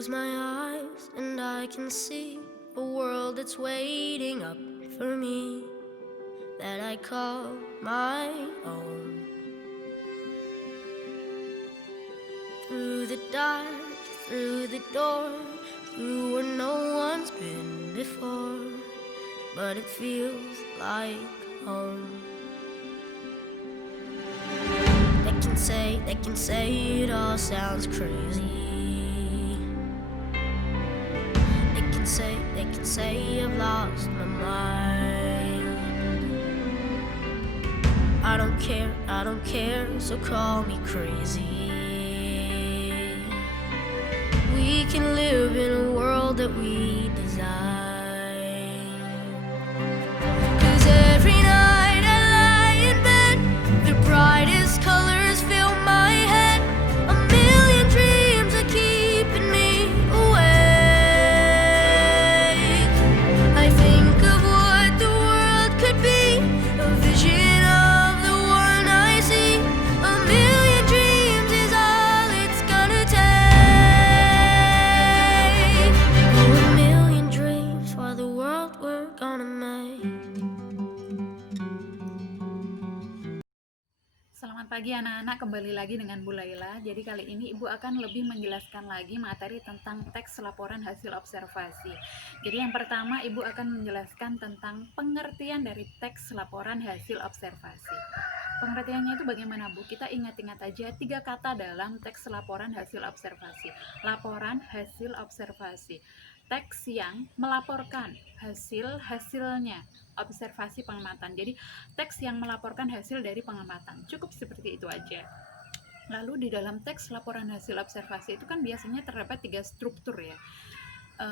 close my eyes and I can see a world that's waiting up for me, that I call my own. Through the dark, through the door, through where no one's been before, but it feels like home. They can say it all sounds crazy. They can say I've lost my mind. I don't care, so call me crazy. We can live in a world that we design. 'Cause every night I lie in bed, the brightest colors fill my head. A million dreams are keeping me awake. I think of what the world could be, a vision of the one I see. A million dreams is all it's gonna take. Oh, a million dreams for the world we're gonna make. Selamat pagi anak-anak, kembali lagi dengan Bu Laila. Jadi kali ini Ibu akan lebih menjelaskan lagi materi tentang teks laporan hasil observasi. Jadi yang pertama Ibu akan menjelaskan tentang pengertian dari teks laporan hasil observasi. Pengertiannya itu bagaimana Bu? Kita ingat-ingat aja 3 kata dalam teks laporan hasil observasi. Laporan hasil observasi. Teks yang melaporkan hasilnya observasi pengamatan. Jadi teks yang melaporkan hasil dari pengamatan. Cukup seperti itu aja. Lalu di dalam teks laporan hasil observasi itu kan biasanya terdapat 3 struktur ya.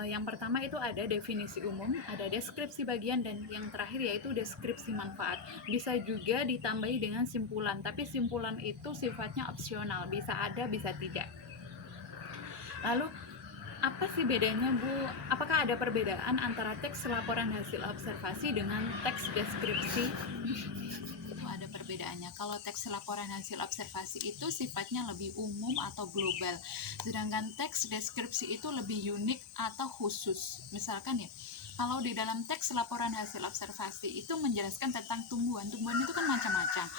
Yang pertama itu ada definisi umum, ada deskripsi bagian, dan yang terakhir yaitu deskripsi manfaat. Bisa juga ditambahi dengan simpulan, tapi simpulan itu sifatnya opsional, bisa ada, bisa tidak. Lalu apa sih bedanya Bu? Apakah ada perbedaan antara teks laporan hasil observasi dengan teks deskripsi? Itu ada perbedaannya. Kalau teks laporan hasil observasi itu sifatnya lebih umum atau global, sedangkan teks deskripsi itu lebih unik atau khusus. Misalkan ya, kalau di dalam teks laporan hasil observasi itu menjelaskan tentang tumbuhan. Tumbuhan itu kan macam-macam,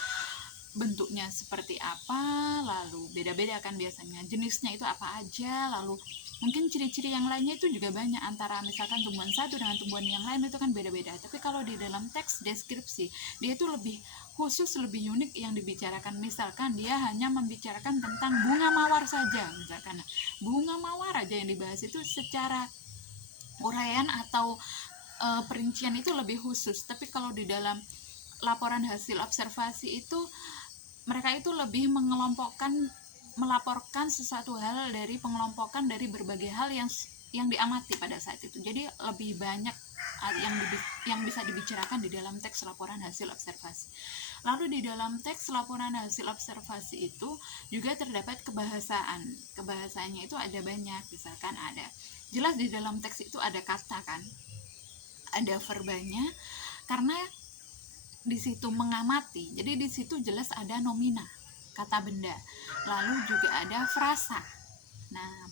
bentuknya seperti apa, lalu beda-beda kan biasanya, jenisnya itu apa aja, lalu mungkin ciri-ciri yang lainnya itu juga banyak, antara misalkan tumbuhan satu dengan tumbuhan yang lain itu kan beda-beda. Tapi kalau di dalam teks deskripsi, dia itu lebih khusus, lebih unik yang dibicarakan. Misalkan dia hanya membicarakan tentang bunga mawar saja, misalkan bunga mawar aja yang dibahas, itu secara uraian atau perincian itu lebih khusus. Tapi kalau di dalam laporan hasil observasi itu mereka itu lebih melaporkan sesuatu hal dari pengelompokan dari berbagai hal yang diamati pada saat itu. Jadi lebih banyak yang bisa dibicarakan di dalam teks laporan hasil observasi. Lalu di dalam teks laporan hasil observasi itu juga terdapat kebahasaan. Kebahasaannya itu ada banyak, misalkan ada jelas di dalam teks itu ada kata kan, ada verbanya, karena di situ mengamati, jadi di situ jelas ada nomina, kata benda. Lalu juga ada frasa. Nah,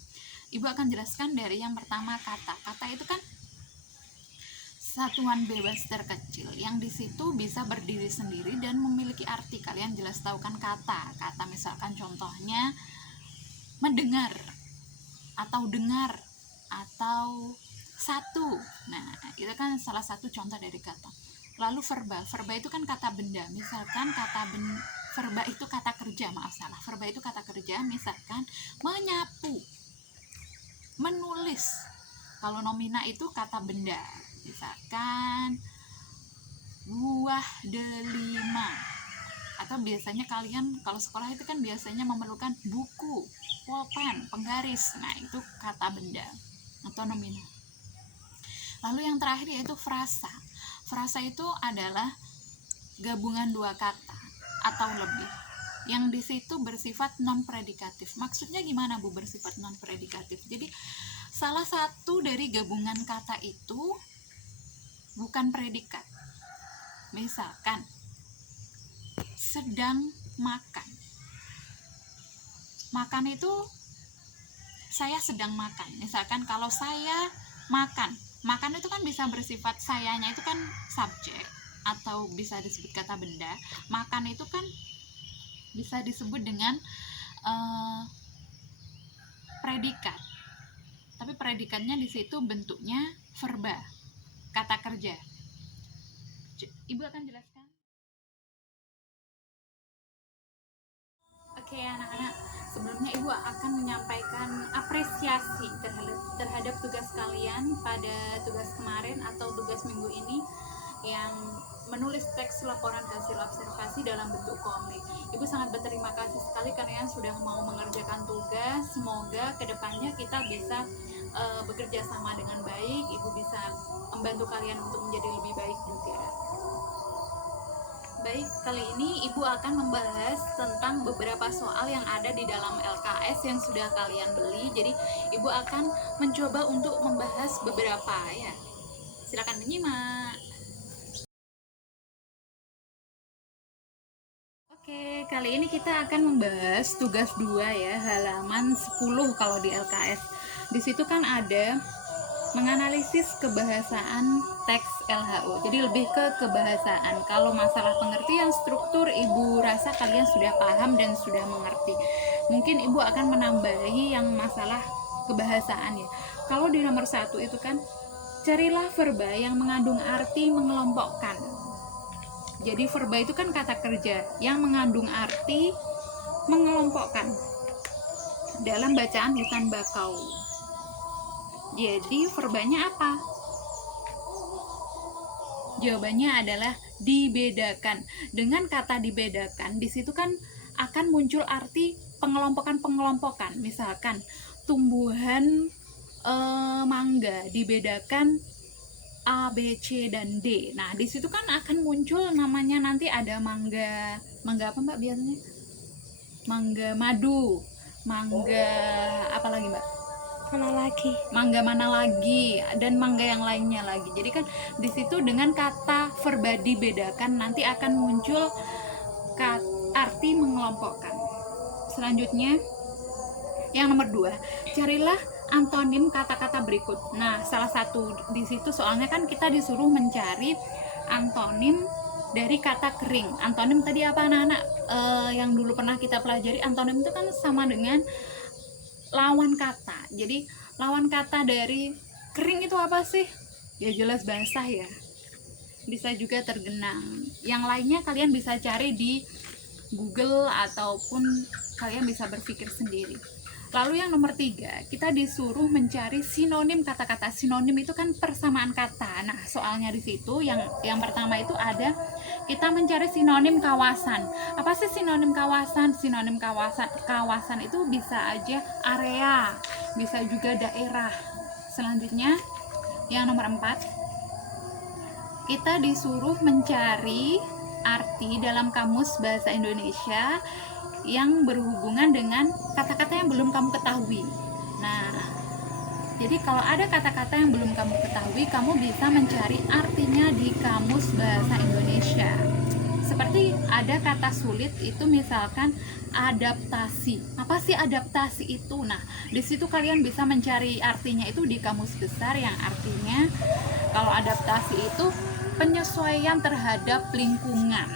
Ibu akan jelaskan dari yang pertama, kata. Kata itu kan satuan bebas terkecil yang di situ bisa berdiri sendiri dan memiliki arti. Kalian jelas tahu kan kata. Kata misalkan contohnya mendengar atau dengar atau satu. Nah, itu kan salah satu contoh dari kata. Lalu verba itu kan kata benda, misalkan verba itu kata kerja, verba itu kata kerja, misalkan menyapu, menulis. Kalau nomina itu kata benda, misalkan buah delima. Atau biasanya kalian kalau sekolah itu kan biasanya memerlukan buku, pulpen, penggaris. Nah, itu kata benda atau nomina. Lalu yang terakhir yaitu frasa. Frasa itu adalah gabungan 2 kata atau lebih yang di situ bersifat non predikatif. Maksudnya gimana Bu bersifat non predikatif? Jadi salah satu dari gabungan kata itu bukan predikat. Misalkan sedang makan. Makan itu saya sedang makan. Misalkan kalau saya makan, makan itu kan bisa bersifat sayanya itu kan subjek atau bisa disebut kata benda. Makan itu kan bisa disebut dengan predikat. Tapi predikatnya di situ bentuknya verba, kata kerja. Ibu akan jelaskan. Oke anak-anak, sebelumnya Ibu akan menyampaikan apresiasi terhadap tugas kalian pada tugas kemarin atau tugas minggu ini yang menulis teks laporan hasil observasi dalam bentuk komik. Ibu sangat berterima kasih sekali karena sudah mau mengerjakan tugas. Semoga kedepannya kita bisa bekerja sama dengan baik. Ibu bisa membantu kalian untuk menjadi lebih baik juga. Baik, kali ini Ibu akan membahas tentang beberapa soal yang ada di dalam LKS yang sudah kalian beli. Jadi Ibu akan mencoba untuk membahas beberapa ya. Silakan menyimak. Oke, kali ini kita akan membahas tugas 2 ya, halaman 10 kalau di LKS. Di situ kan ada menganalisis kebahasaan teks LHO. Jadi lebih ke kebahasaan. Kalau masalah pengertian struktur, Ibu rasa kalian sudah paham dan sudah mengerti. Mungkin Ibu akan menambahi yang masalah kebahasaan ya. Kalau di nomor 1 itu kan, carilah verba yang mengandung arti mengelompokkan. Jadi verba itu kan kata kerja yang mengandung arti mengelompokkan dalam bacaan hutan bakau. Jadi verbanya apa? Jawabannya adalah dibedakan. Dengan kata dibedakan, di situ kan akan muncul arti pengelompokan-pengelompokan. Misalkan tumbuhan mangga dibedakan A, B, C, dan D. Nah, di situ kan akan muncul namanya nanti ada mangga apa Mbak biasanya? Mangga madu, mangga apa lagi Mbak? Mangga mana lagi, dan mangga yang lainnya lagi. Jadi kan di situ dengan kata verba dibedakan nanti akan muncul arti mengelompokkan. Selanjutnya yang nomor 2, carilah antonim kata-kata berikut. Nah, salah satu di situ soalnya kan kita disuruh mencari antonim dari kata kering. Antonim tadi apa anak-anak? Yang dulu pernah kita pelajari, antonim itu kan sama dengan lawan kata. Jadi lawan kata dari kering itu apa sih? Ya jelas basah ya. Bisa juga tergenang. Yang lainnya kalian bisa cari di Google ataupun kalian bisa berpikir sendiri. Lalu yang nomor 3, kita disuruh mencari sinonim kata-kata. Sinonim itu kan persamaan kata. Nah, soalnya di situ yang pertama itu ada kita mencari sinonim kawasan. Apa sih sinonim kawasan? Sinonim kawasan itu bisa aja area, bisa juga daerah. Selanjutnya yang nomor 4, kita disuruh mencari arti dalam kamus bahasa Indonesia yang berhubungan dengan kata-kata yang belum kamu ketahui. Nah, jadi kalau ada kata-kata yang belum kamu ketahui, kamu bisa mencari artinya di kamus bahasa Indonesia. Seperti ada kata sulit itu misalkan adaptasi. Apa sih adaptasi itu? Nah, di situ kalian bisa mencari artinya itu di kamus besar yang artinya kalau adaptasi itu penyesuaian terhadap lingkungan.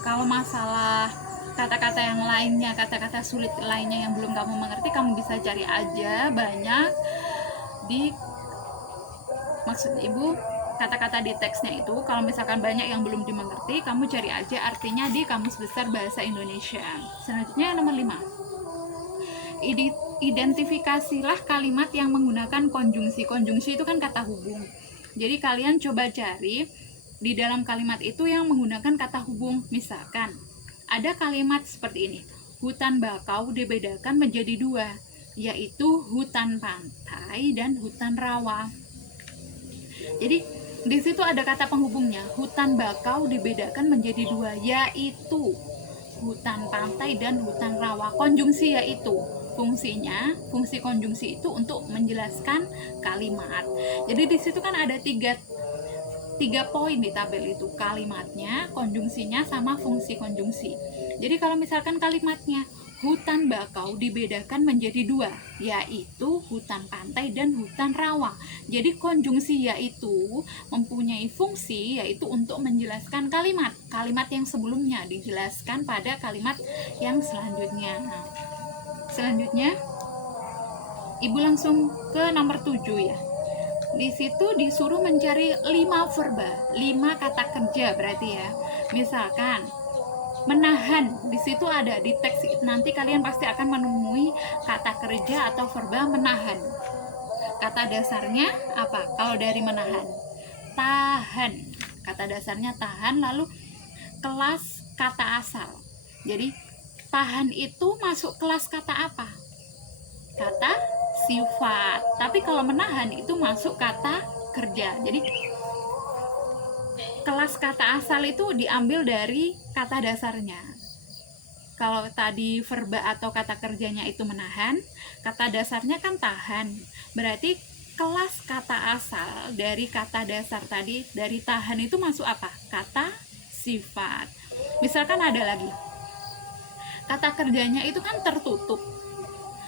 Kalau masalah kata-kata yang lainnya, kata-kata sulit lainnya yang belum kamu mengerti, kamu bisa cari aja banyak di, maksud Ibu, kata-kata di teksnya itu. Kalau misalkan banyak yang belum dimengerti, kamu cari aja artinya di Kamus Besar Bahasa Indonesia. Selanjutnya nomor 5, identifikasilah kalimat yang menggunakan konjungsi. Konjungsi itu kan kata hubung. Jadi kalian coba cari di dalam kalimat itu yang menggunakan kata hubung. Misalkan ada kalimat seperti ini, hutan bakau dibedakan menjadi 2, yaitu hutan pantai dan hutan rawa. Jadi di situ ada kata penghubungnya, hutan bakau dibedakan menjadi 2, yaitu hutan pantai dan hutan rawa. Konjungsi yaitu, fungsi konjungsi itu untuk menjelaskan kalimat. Jadi di situ kan ada tiga poin di tabel itu, kalimatnya, konjungsinya, sama fungsi konjungsi. Jadi kalau misalkan kalimatnya hutan bakau dibedakan menjadi dua, yaitu hutan pantai dan hutan rawa. Jadi konjungsi yaitu mempunyai fungsi yaitu untuk menjelaskan kalimat yang sebelumnya dijelaskan pada kalimat yang selanjutnya. Selanjutnya Ibu langsung ke nomor 7 ya. Di situ disuruh mencari 5 verba, 5 kata kerja berarti ya. Misalkan menahan, di situ ada di teks nanti kalian pasti akan menemui kata kerja atau verba menahan. Kata dasarnya apa? Kalau dari menahan, tahan. Kata dasarnya tahan, lalu kelas kata asal. Jadi tahan itu masuk kelas kata apa? Kata sifat. Tapi kalau menahan itu masuk kata kerja. Jadi kelas kata asal itu diambil dari kata dasarnya. Kalau tadi verba atau kata kerjanya itu menahan, kata dasarnya kan tahan. Berarti kelas kata asal dari kata dasar tadi, dari tahan itu masuk apa? Kata sifat. Misalkan ada lagi, kata kerjanya itu kan tertutup.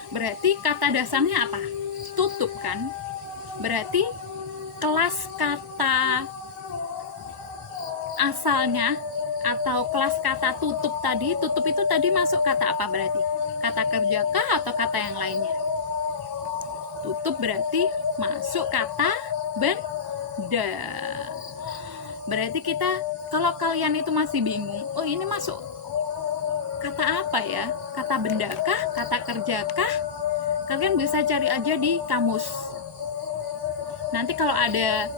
Berarti kata dasarnya apa? Tutup kan? Berarti kelas kata asalnya atau kelas kata tutup tadi, tutup itu tadi masuk kata apa berarti? Kata kerja kah atau kata yang lainnya? Tutup berarti masuk kata benda. Berarti kita, kalau kalian itu masih bingung, oh ini masuk kata apa ya? Kata benda kah? Kata kerja kah? Kalian bisa cari aja di kamus. Nanti kalau ada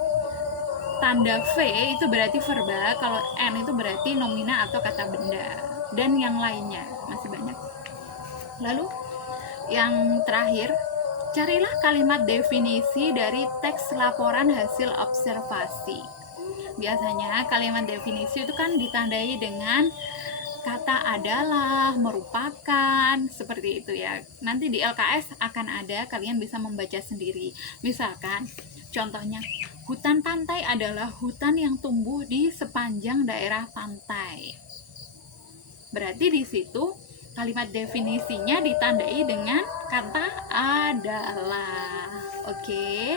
tanda V itu berarti verba, kalau N itu berarti nomina atau kata benda, dan yang lainnya masih banyak. Lalu yang terakhir, carilah kalimat definisi dari teks laporan hasil observasi. Biasanya kalimat definisi itu kan ditandai dengan kata adalah, merupakan, seperti itu ya. Nanti di LKS akan ada, kalian bisa membaca sendiri. Misalkan contohnya, hutan pantai adalah hutan yang tumbuh di sepanjang daerah pantai. Berarti di situ kalimat definisinya ditandai dengan kata adalah. Oke.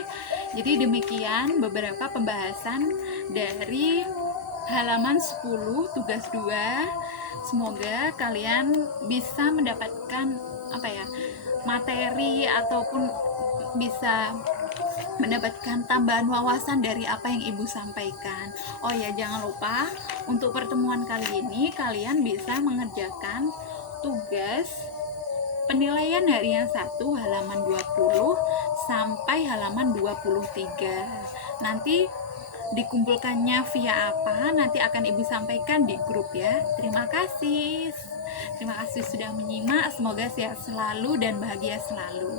Jadi demikian beberapa pembahasan dari halaman 10 tugas 2. Semoga kalian bisa mendapatkan materi ataupun bisa mendapatkan tambahan wawasan dari apa yang Ibu sampaikan. Oh ya, jangan lupa untuk pertemuan kali ini kalian bisa mengerjakan tugas penilaian harian 1 halaman 20 sampai halaman 23. Nanti dikumpulkannya via apa, nanti akan Ibu sampaikan di grup ya. Terima kasih sudah menyimak. Semoga sehat selalu dan bahagia selalu.